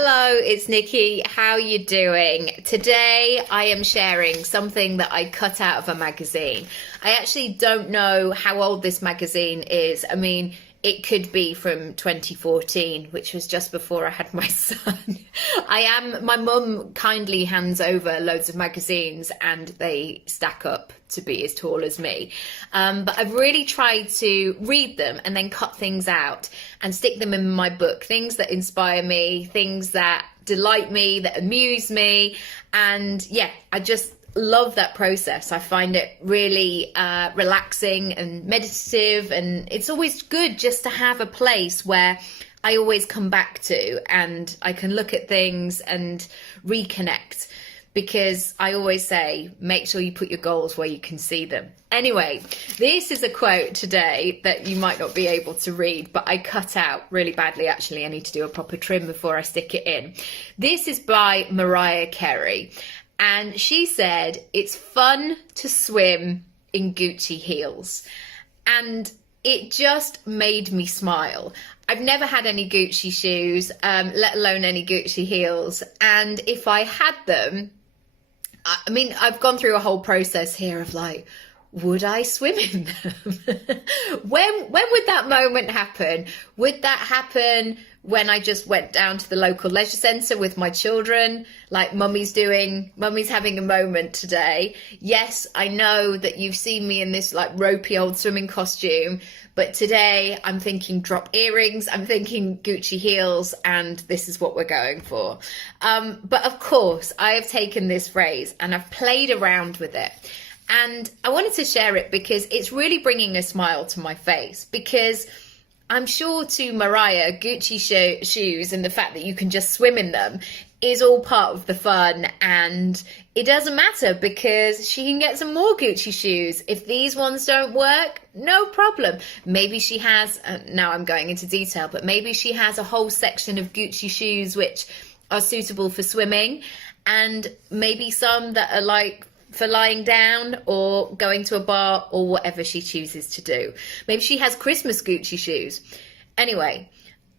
Hello, it's Nikki. How you doing? Today I am sharing something that I cut out of a magazine. I actually don't know how old this magazine is. I mean, it could be from 2014, which was just before I had my son. My mum kindly hands over loads of magazines and they stack up to be as tall as me. But I've really tried to read them and then cut things out and stick them in my book. Things that inspire me, things that delight me, that amuse me. And yeah, I just love that process. I find it really relaxing and meditative, and it's always good just to have a place where I always come back to and I can look at things and reconnect, because I always say make sure you put your goals where you can see them. Anyway, this is a quote today that you might not be able to read, but I cut out really badly. Actually, I need to do a proper trim before I stick it in. This is by Mariah Carey. And she said, "It's fun to swim in Gucci heels." And it just made me smile. I've never had any Gucci shoes, let alone any Gucci heels. And if I had them, I mean, I've gone through a whole process here of like, would I swim in them? When would that moment happen? Would that happen when I just went down to the local leisure centre with my children, like mummy's having a moment today? Yes, I know that you've seen me in this like ropey old swimming costume, but today I'm thinking drop earrings, I'm thinking Gucci heels, and this is what we're going for. But of course, I have taken this phrase and I've played around with it. And I wanted to share it because it's really bringing a smile to my face, because I'm sure to Mariah, Gucci shoes and the fact that you can just swim in them is all part of the fun, and it doesn't matter because she can get some more Gucci shoes. If these ones don't work, no problem. Maybe she has, now I'm going into detail, but maybe she has a whole section of Gucci shoes which are suitable for swimming, and maybe some that are like for lying down or going to a bar or whatever she chooses to do. Maybe she has Christmas Gucci shoes. Anyway,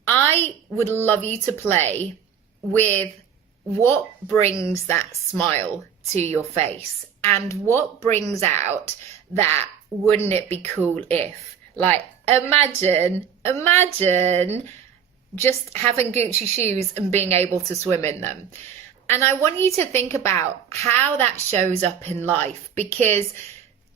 I would love you to play with what brings that smile to your face and what brings out that wouldn't it be cool if. Like, imagine just having Gucci shoes and being able to swim in them. And I want you to think about how that shows up in life, because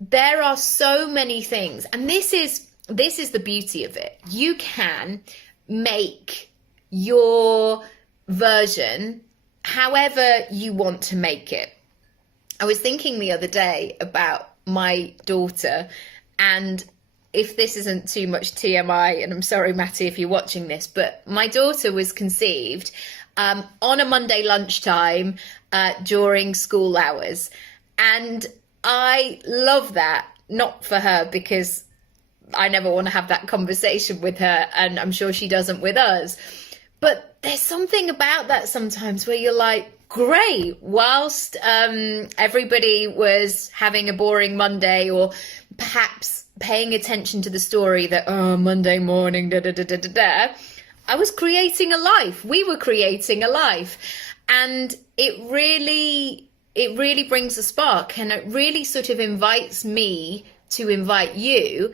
there are so many things. And this is the beauty of it. You can make your version however you want to make it. I was thinking the other day about my daughter, and if this isn't too much TMI, and I'm sorry, Matty, if you're watching this, but my daughter was conceived on a Monday lunchtime during school hours. And I love that, not for her, because I never want to have that conversation with her, and I'm sure she doesn't with us. But there's something about that sometimes where you're like, great, whilst everybody was having a boring Monday, or perhaps paying attention to the story that, oh, Monday morning, da da da da da da, I was creating a life. We were creating a life. And it really brings a spark, and it really sort of invites me to invite you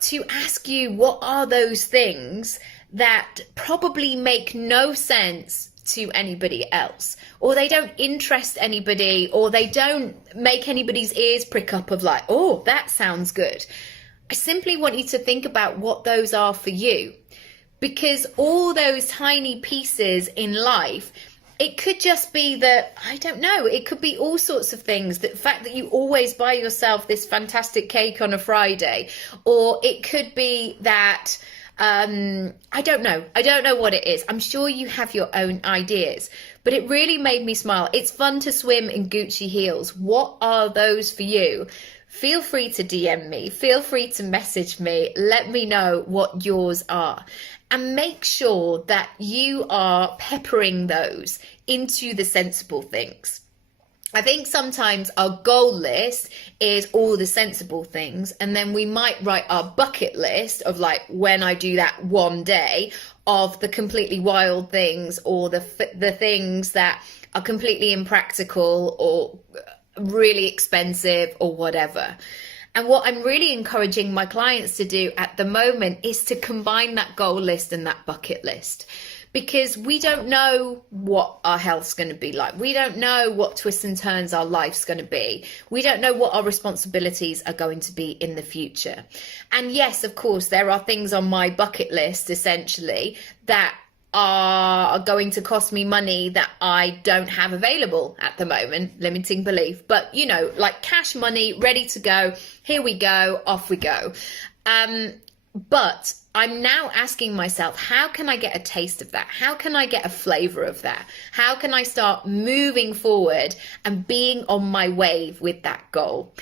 to ask you, what are those things that probably make no sense to anybody else, or they don't interest anybody, or they don't make anybody's ears prick up of like, oh, that sounds good. I simply want you to think about what those are for you. Because all those tiny pieces in life, it could just be that, I don't know, it could be all sorts of things. The fact that you always buy yourself this fantastic cake on a Friday, or it could be that, I don't know what it is. I'm sure you have your own ideas, but it really made me smile. It's fun to swim in Gucci heels. What are those for you? Feel free to DM me, feel free to message me, let me know what yours are. And make sure that you are peppering those into the sensible things. I think sometimes our goal list is all the sensible things, and then we might write our bucket list of like, when I do that one day, of the completely wild things, or the things that are completely impractical or really expensive or whatever. And what I'm really encouraging my clients to do at the moment is to combine that goal list and that bucket list, because we don't know what our health's going to be like. We don't know what twists and turns our life's going to be. We don't know what our responsibilities are going to be in the future. And yes, of course, there are things on my bucket list, essentially, that are going to cost me money that I don't have available at the moment, limiting belief. But, you know, like cash money, ready to go. Here we go, off we go. But I'm now asking myself, how can I get a taste of that? How can I get a flavor of that? How can I start moving forward and being on my wave with that goal?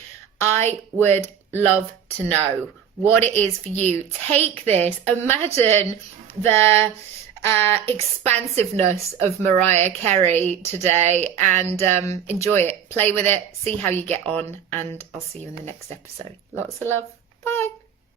I would love to know what it is for you. Take this, imagine the expansiveness of Mariah Carey today, and enjoy it, play with it, see how you get on, and I'll see you in the next episode. Lots of love.